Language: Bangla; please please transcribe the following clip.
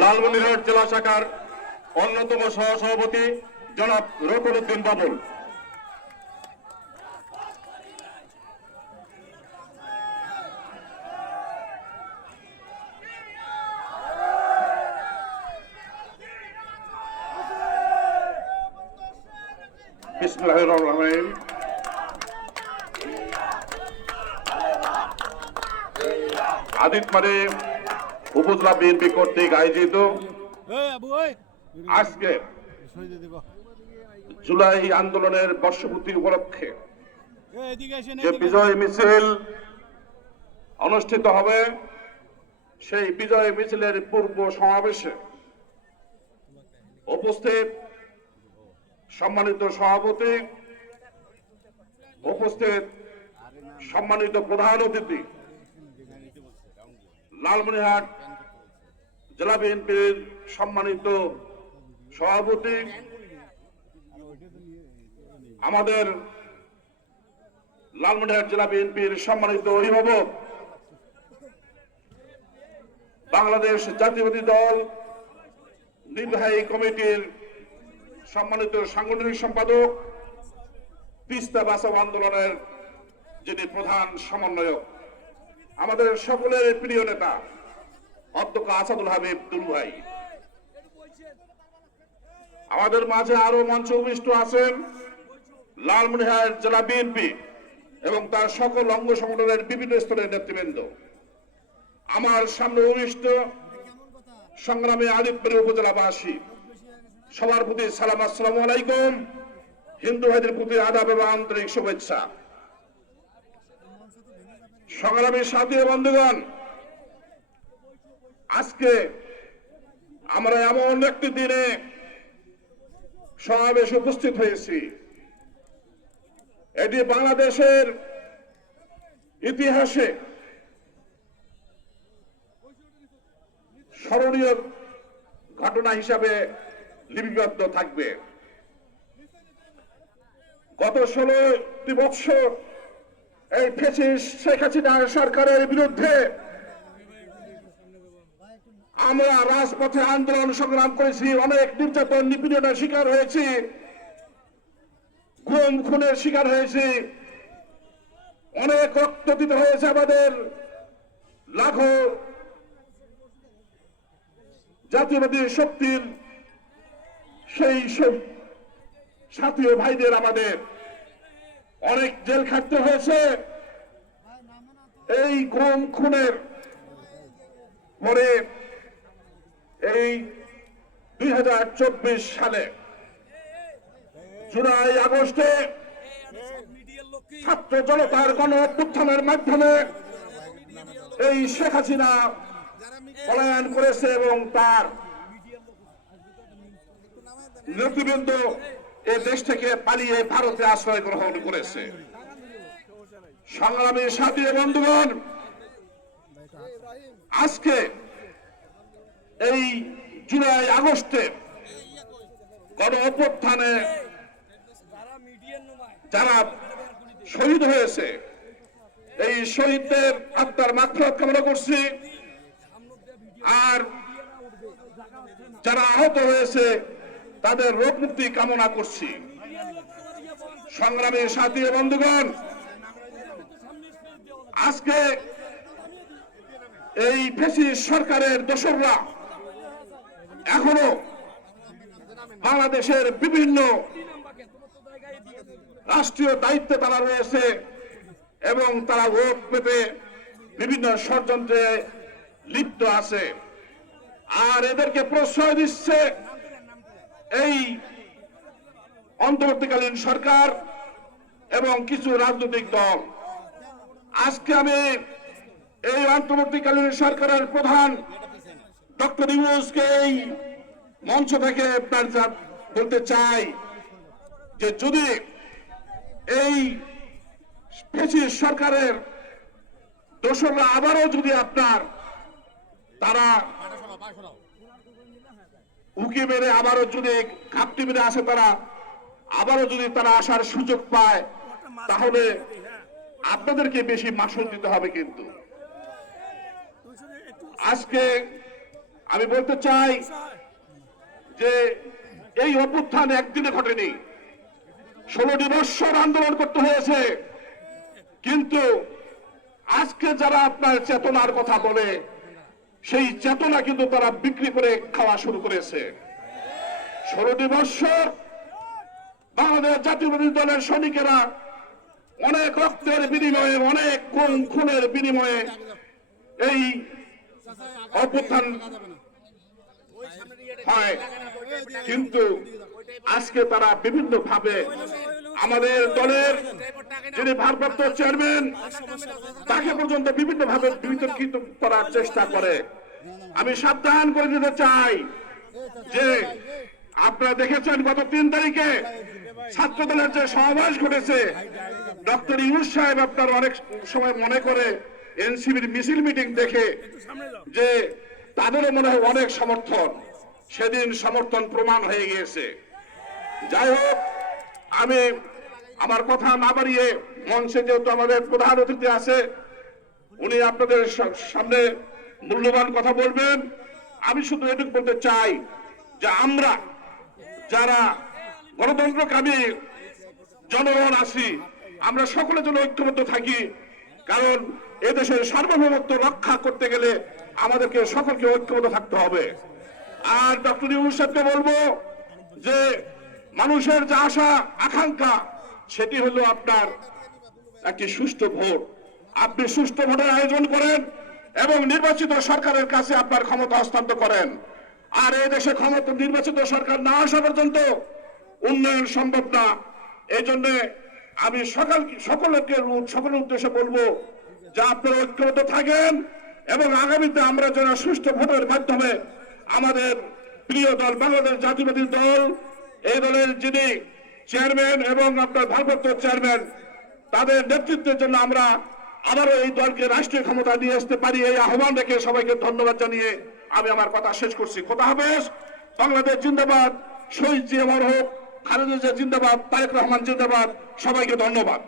লালমনিরহাট জেলা শাখার অন্যতম সহসভাপতি জনাব রকুল উদ্দিন বাবুল। বিসমিল্লাহির রহমানির রহিম। আদিতমারে উপজেলা বিএনপি কর্তৃক আয়োজিত আজকে জুলাই আন্দোলনের বর্ষপূর্তি উপলক্ষে যে বিজয় মিছিল অনুষ্ঠিত হবে সেই বিজয় মিছিলের পূর্ব সমাবেশে উপস্থিত সম্মানিত সভাপতি উপস্থিত সম্মানিত প্রধান অতিথি লালমনিরহাট জেলা বিএনপির সম্মানিত সভাপতি, আমাদের লালমনিরহাট জেলা বিএনপির সম্মানিত অভিভাবক, বাংলাদেশ জাতীয়বাদী দল নির্বাহী কমিটির সম্মানিত সাংগঠনিক সম্পাদক, তিস্তা বাঁচাও আন্দোলনের যিনি প্রধান সমন্বয়ক। আমাদের সকলের প্রিয় নেতা, অধ্যক্ষ আসাদুল হাবিব দুলু ভাই। আমাদের মাঝে আরও মঞ্চ উপবিষ্ট আছেন লালমনিরহাট জেলা বিএনপি এবং তার সকল অঙ্গ সংগঠনের বিভিন্ন স্তরের নেতৃবৃন্দ। আমার সামনে উপবিষ্ট সংগ্রামে আদিতপুরি উপজেলাবাসী, সবার প্রতি সালাম, আসসালামু আলাইকুম। হিন্দু ভাইদের প্রতি আদাব এবং আন্তরিক শুভেচ্ছা। সংগ্রামী সাথী বন্ধুগণ, আজকে আমরা এমন একটি দিনে সমাবেশ উপস্থিত হয়েছি। এটি বাংলাদেশের ইতিহাসে স্মরণীয় ঘটনা হিসাবে লিপিবদ্ধ থাকবে। গত ষোলোটি বৎসর এই ফেসিস শেখ হাসিনার সরকারের বিরুদ্ধে আমরা রাজপথে আন্দোলন সংগ্রাম করেছি, অনেক নির্যাতন, নিপীড়নের শিকার হয়েছি গুম খুনের শিকার হয়েছি। অনেক রক্ত দিতে হয়েছে আমাদের লাখো জাতীয়বাদী শক্তির সেই সব সাথী ও ভাইদের আমাদের। অনেক জেল খাটতে হয়েছে। এই গুম খুনের পরে এই দুই সালে জুলাই আগস্টে ছাত্র জনতার গণ অভ্যুত্থানের মাধ্যমে এই শেখ হাসিনা পলায়ন করেছে এবং তার নেতৃবৃন্দ দেশ থেকে পালিয়ে ভারতে আশ্রয় গ্রহণ করেছে। সংগ্রামী সাথী বন্ধুগণ, আজকে এই জুলাই আগস্টে গণ অভ্যুত্থানে যারা শহীদ হয়েছে, এই শহীদদের আত্মার মাত্রাত কামনা করছি। আর যারা আহত হয়েছে তাদের রোগ মুক্তি কামনা করছি। সংগ্রামী সাথী বন্ধুগণ, আজকে এই ফেসি সরকারের দোসররা এখনও বাংলাদেশের বিভিন্ন রাষ্ট্রীয় দায়িত্বে তারা রয়েছে এবং তারা ভোট পেতে বিভিন্ন ষড়যন্ত্রে লিপ্ত আছে। আর এদেরকে প্রশ্রয় দিচ্ছে এই অন্তর্বর্তীকালীন সরকার এবং কিছু রাজনৈতিক দল। আজকে আমি এই অন্তর্বর্তীকালীন সরকারের প্রধান ডক্টর ইউনুসকে এই মঞ্চ থেকে আপনার বলতে চাই যে যদি এই ফেসিস সরকারের দোসররা আবারও যদি আপনার তারা উকি মেরে আবারও যদি ঘাপটি মেরে আসে তারা, আবারও যদি তারা আসার সুযোগ পায়, তাহলে আপনাদেরকে বেশি মাসুল দিতে হবে কিন্তু। আজকে আমি বলতে চাই যে এই অভ্যুত্থান একদিনে ঘটেনি। ষোলোটি বৎসর আন্দোলন করতে হয়েছে। কিন্তু আজকে যারা আপনার চেতনার কথা বলে সেই চেতনা কিন্তু তারা বিক্রি করে খাওয়া শুরু করেছে। ষোলোটি বৎসর বাংলাদেশ জাতীয়বাদী দলের সৈনিকেরা অনেক রক্তের বিনিময়ে, অনেক খুন খুনের বিনিময়ে এই অভ্যুত্থান হয়। কিন্তু আজকে তারা বিভিন্ন ভাবে আমাদের দলের যিনি ভারপ্রাপ্ত চেয়ারম্যান, তাকে পর্যন্ত বিভিন্ন ভাবে বিতর্কিত করার চেষ্টা করে। আমি সাবধান করে দিতে চাই যে আপনারা দেখেছেন গত তিন তারিখে ছাত্র দলের যে সমাবেশ ঘটেছে, ডক্টর ইউনুস সাহেব আপনার অনেক সময় মনে করে এনসিবির মিছিল মিটিং দেখে যে তাদেরও মনে হয় অনেক সমর্থন। সেদিন সমর্থন প্রমাণ হয়ে গিয়েছে। যাই হোক আমি আমার কথা না বাড়িয়ে মঞ্চে যেহেতু আমাদের প্রধান অতিথি আছে, উনি আপনাদের সামনে মূল্যবান কথা বলবেন। আমি শুধু এটুকু বলতে চাই যে আমরা যারা গণতন্ত্রকামী জনগণ আছি, আমরা সকলের জন্য ঐক্যবদ্ধ থাকি, কারণ এদেশের সার্বভৌমত্ব রক্ষা করতে গেলে আমাদেরকে সকলকে ঐক্যবদ্ধ থাকতে হবে। আর ডক্টর ইউনুস সাহেবকে বলব যে মানুষের যে আশা, আকাঙ্ক্ষা, সেটি হলো আপনার একটি সুষ্ঠু ভোট। আপনি সুষ্ঠু ভোটের আয়োজন করেন এবং নির্বাচিত সরকারের কাছে আপনার ক্ষমতা হস্তান্তর করেন। আর এই দেশে ক্ষমতা নির্বাচিত সরকার না আসা পর্যন্ত উন্নয়ন সম্ভব না। এই জন্য আমি সকাল, সকলকে সকলের উদ্দেশ্যে বলব যে আপনারা ঐক্যবদ্ধ থাকেন এবং আগামীতে আমরা যেন সুষ্ঠু ভোটের মাধ্যমে আমাদের প্রিয় দল, বাংলাদেশ জাতীয়বাদী দল এই দলের যিনি চেয়ারম্যান এবং আপনার ভারপ্রাপ্ত চেয়ারম্যান, তাদের নেতৃত্বের জন্য আমরা আবারও এই দলকে রাষ্ট্রীয় ক্ষমতা নিয়ে আসতে পারি। এই আহ্বান রেখে সবাইকে ধন্যবাদ জানিয়ে আমি আমার কথা শেষ করছি। কথা হবে বাংলাদেশ জিন্দাবাদ। শহীদ জিয়া হোক, খালেদা জিয়া জিন্দাবাদ, তারেক রহমান জিন্দাবাদ। সবাইকে ধন্যবাদ।